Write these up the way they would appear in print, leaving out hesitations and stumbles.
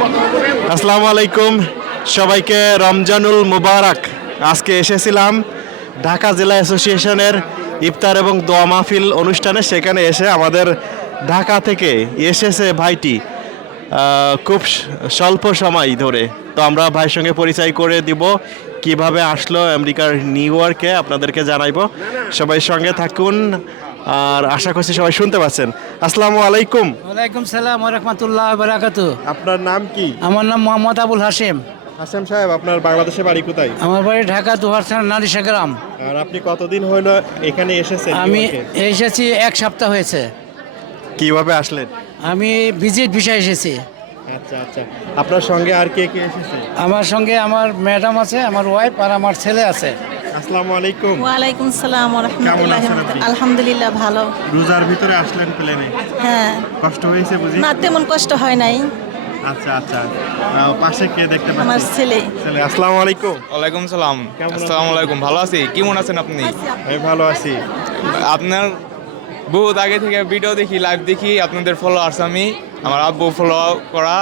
আসসালামু আলাইকুম, সবাইকে রমজানুল মুবারক। আজকে এসেছিলাম ঢাকা জেলা অ্যাসোসিয়েশনের ইফতার এবং দোয়া মাহফিল অনুষ্ঠানে। সেখানে এসে আমাদের ঢাকা থেকে এসেছে ভাইটি খুব স্বল্প সময় ধরে। তো আমরা ভাইয়ের সঙ্গে পরিচয় করে দিব, কিভাবে আসলো আমেরিকার নিউ ইয়র্কে আপনাদেরকে জানাইবো। সবাই সঙ্গে থাকুন, আর আশা করছি সবাই শুনতে পাচ্ছেন। আসসালামু আলাইকুম। ওয়ালাইকুম সালাম ওয়া রাহমাতুল্লাহি ওয়া বারাকাতুহু। আপনার নাম কি? আমার নাম মোহাম্মদ আবুল হাশেম। হাসেম সাহেব, আপনার বাংলাদেশে বাড়ি কোথায়? আমার বাড়ি ঢাকা দুহারছানা নারিশা গ্রাম। আর আপনি কতদিন হলো এখানে এসেছেন? আমি নিউইয়র্কে? এসেছি এক সপ্তাহ হয়েছে। কিভাবে আসলেন? আমি ভিজিট ভিসা এসেছি। আচ্ছা আচ্ছা, আপনার সঙ্গে আর কে কে এসেছে? আমার সঙ্গে আমার ম্যাডাম আছে, আমার ওয়াইফ আর আমার ছেলে আছে। আসসালামু আলাইকুম। ওয়ালাইকুম সালাম ওয়া রাহমাতুল্লাহি কেমন ওয়া আছেন আপনি? বারাকাতুহু। আলহামদুলিল্লাহ ভালো। রোজার ভিতরে আসলেন প্লেনে, হ্যাঁ, কষ্ট হয়েছে বুঝি? না তেমন কষ্ট হয় নাই। আচ্ছা আচ্ছা, পাশে কে দেখতে আমার পাচ্ছি? ছেলে ছেলে। আসসালামু আলাইকুম। ওয়ালাইকুম সালাম। কেমন আছেন? আসসালামু আলাইকুম। ভালো আছি। কেমন আছেন আপনি? আমি ভালো আছি। আপনার বহুত আগে থেকে ভিডিও দেখি, লাইভ দেখি, আপনাদের ফলোয়ার্স আমি। আমার আব্বু ফলো করা,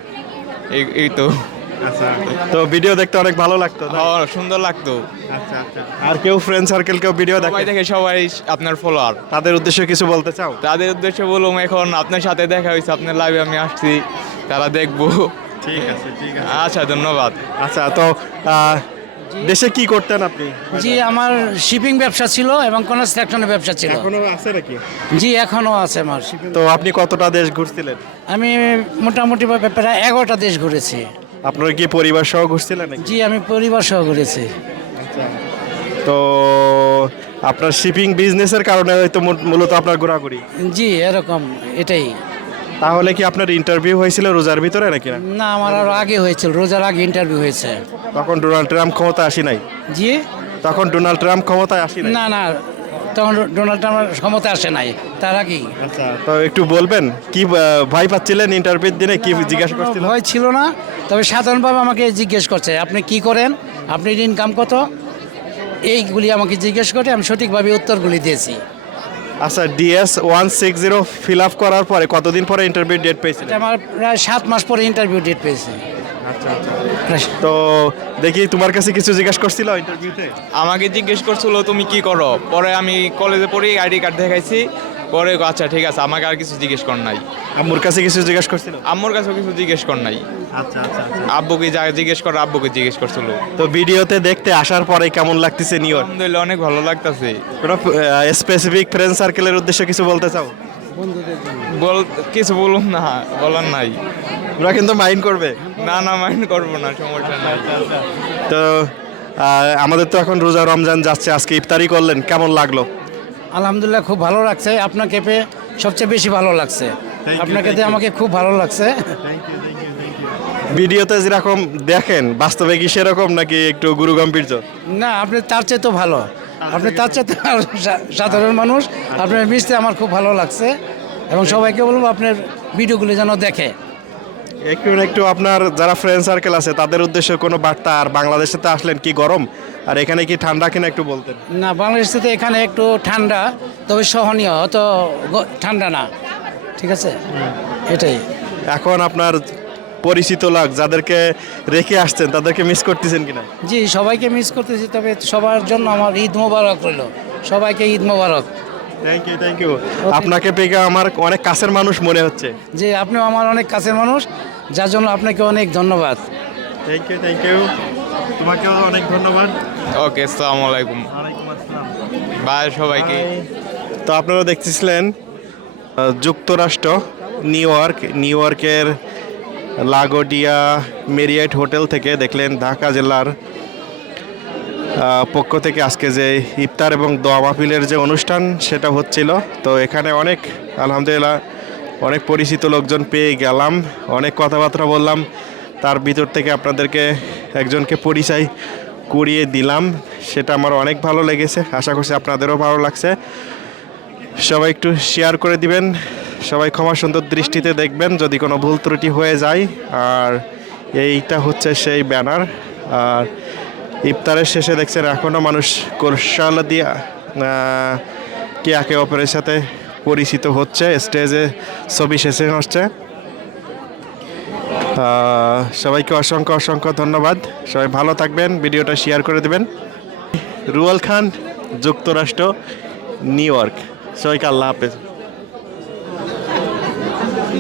এই তো। আচ্ছা, তো ভিডিও দেখতে অনেক ভালো লাগতো না? সুন্দর লাগতো। আচ্ছা আচ্ছা, আর কেউ ফ্রেন্ড সার্কেল কেউ ভিডিও সবাই দেখে? দেখে, সবাই আপনার ফলোয়ার। তাদের উদ্দেশ্যে কিছু বলতে চাও? তাদের উদ্দেশ্যে বলুম, এখন আপনার সাথে দেখা হয়েছে, আপনার লাইভে আমি আসছি, তারা দেখবো। ঠিক আছে ঠিক আছে। আচ্ছা, ধন্যবাদ। আচ্ছা, তো দেশে কি করতেন আপনি? জি, আমার শিপিং ব্যবসা ছিল এবং কনস্ট্রাকশনের ব্যবসা ছিল। এখনো আছে নাকি? জি, এখনো আছে আমার শিপিং। তো আপনি কতটা দেশ ঘুরছিলেন? আমি মোটামুটি প্রায় 11টা দেশ ঘুরেছি। আপনার কি পরিবার সহ ঘুরছিলেন নাকি? জি, আমি পরিবার সহ ঘুরেছি। আচ্ছা, তো আপনার শিপিং বিজনেসের কারণে হয়তো মূলত আপনার ঘোরাঘুরি। জি, এরকম এটাই। তাহলে কি আপনার ইন্টারভিউ হয়েছিল রোজার ভিতরে নাকি না? না, আমার আরো আগে হয়েছিল, রোজার আগে ইন্টারভিউ হয়েছে। তখন ডোনাল্ড ট্রাম্প ক্ষমতায় আসি নাই? জি, তখন ডোনাল্ড ট্রাম্প ক্ষমতায় আসি নাই? না না, তখন ডোনাল্ড ট্রাম্প ক্ষমতা আসে নাই, তার আগেই। আচ্ছা, তো একটু বলবেন কি ভয় পাচ্ছিলেন ইন্টারভিউর দিনে, কি জিজ্ঞাসা করছিলেন? ভয় ছিল না, তবে সাধারণভাবে আমাকে জিজ্ঞেস করছে আপনি কি করেন, আপনি ইনকাম কত, এইগুলি আমাকে জিজ্ঞেস করে আমি সঠিকভাবে উত্তরগুলি দিয়েছি। আচ্ছা, DS-160 ফিল আপ করার পরে কতদিন পরে ইন্টারভিউ ডেট পেয়েছিলেন? এটা আমার প্রায় 7 মাস পরে ইন্টারভিউ ডেট পেয়েছি। আচ্ছা আচ্ছা, তো দেখি তোমার কাছে কিছু জিজ্ঞাসা করছিল ইন্টারভিউতে? আমাকে জিজ্ঞেস করছিল তুমি কি করো, পরে আমি কলেজে পড়ি, আইডি কার্ড দেখাইছি, পরে আচ্ছা ঠিক আছে, আমাকে আর কিছু জিজ্ঞেস কর নাই। আম্মুর কাছে কিছু জিজ্ঞাসা করছিল? আম্মুর কাছেও কিছু জিজ্ঞেস কর নাই। আচ্ছা আচ্ছা আচ্ছা, আব্বুকে যা জিজ্ঞেস কর, আব্বুকে জিজ্ঞেস করছিল। তো ভিডিওতে দেখতে আসার পরে কেমন লাগতেছে নিউ ইয়র্ক? আলহামদুলিল্লাহ, অনেক ভালো লাগতেছে। কোনো স্পেসিফিক ফ্রেন্ড সার্কেলের উদ্দেশ্যে কিছু বলতে চাও? বল, কিছু বলুন না, বলার নাই। ওরা কিন্তু মাইন্ড করবে। না না, মাইন্ড করবো না, সমস্যা নাই। তো আমাদের তো এখন রোজা রমজান যাচ্ছে, আজকে ইফতারি করলেন, কেমন লাগলো? আলহামদুলিল্লাহ, খুব ভালো লাগছে। আপনাকে পেয়ে সবচেয়ে বেশি ভালো লাগছে। you, আপনাকে thank দিয়ে you. আমাকে খুব ভালো লাগছে। ভিডিওতে যেরকম দেখেন বাস্তবে কি সেরকম নাকি একটু গুরু গম্ভীর্য? না, আপনি তার চেয়ে তো ভালো, আপনি তার চেয়ে তো আরো সাধারণ মানুষ। আপনার মিশতে আমার খুব ভালো লাগছে এবং সবাইকে বলবো আপনার ভিডিওগুলি যেন দেখে। একটু না একটু আপনার যারা ফ্রেন্ড সার্কেল আছে তাদের উদ্দেশ্যে কোনো বার্তা, আর বাংলাদেশে তো আসলেন, কি গরম আর এখানে কি ঠান্ডা কিনা একটু বলতেন? না, বাংলাদেশ থেকে এখানে একটু ঠান্ডা, তবে সহনীয়, অত ঠান্ডা না। ঠিক আছে, এটাই। এখন আপনার পরিচিত লোক যাদেরকে রেখে আসছেন তাদেরকে মিস করতেছেন কিনা? জি, সবাইকে মিস করতেছি, তবে সবার জন্য আমার ঈদ মোবারক রইল। সবাইকে Eid Mubarak. Thank you thank you. আপনাকে পেয়ে আমার অনেক কাছের মানুষ মনে হচ্ছে। যে আপনিও আমার অনেক কাছের মানুষ, যার জন্য আপনাকে অনেক ধন্যবাদ। থ্যাংক ইউ, তোমাকেও অনেক ধন্যবাদ। ওকে, আসসালামু আলাইকুম। বাই সবাইকে। তো আপনারা দেখতেছিলেন যুক্তরাষ্ট্র নিউ ইয়র্কের লাগোডিয়া মেরিয়েট হোটেল থেকে দেখলেন ঢাকা জেলার পক্ষ থেকে আজকে যে ইফতার এবং দোয়া মাহফিলের যে অনুষ্ঠান সেটা হচ্ছিল। তো এখানে অনেক আলহামদুলিল্লাহ অনেক পরিচিত লোকজন পেয়ে গেলাম, অনেক কথাবার্তা বললাম, তার ভিতর থেকে আপনাদেরকে একজনকে পরিচয় করিয়ে দিলাম, সেটা আমার অনেক ভালো লেগেছে। আশা করছি আপনাদেরও ভালো লাগছে। সবাই একটু শেয়ার করে দিবেন, সবাই ক্ষমা সুন্দর দৃষ্টিতে দেখবেন যদি কোনো ভুল ত্রুটি হয়ে যায়। আর এইটা হচ্ছে সেই ব্যানার। আর ইফতারের শেষে দেখছেন এখনও মানুষ কৌশল দিয়ে কে একে অপরের সাথে পরিচিত হচ্ছে, স্টেজে ছবি শেষে হচ্ছে। সবাইকে অসংখ্য অসংখ্য ধন্যবাদ। সবাই ভালো থাকবেন, ভিডিওটা শেয়ার করে দেবেন। রুয়াল খান, যুক্তরাষ্ট্র, নিউ ইয়র্ক। সবাইকে আল্লাহ হাফেজ।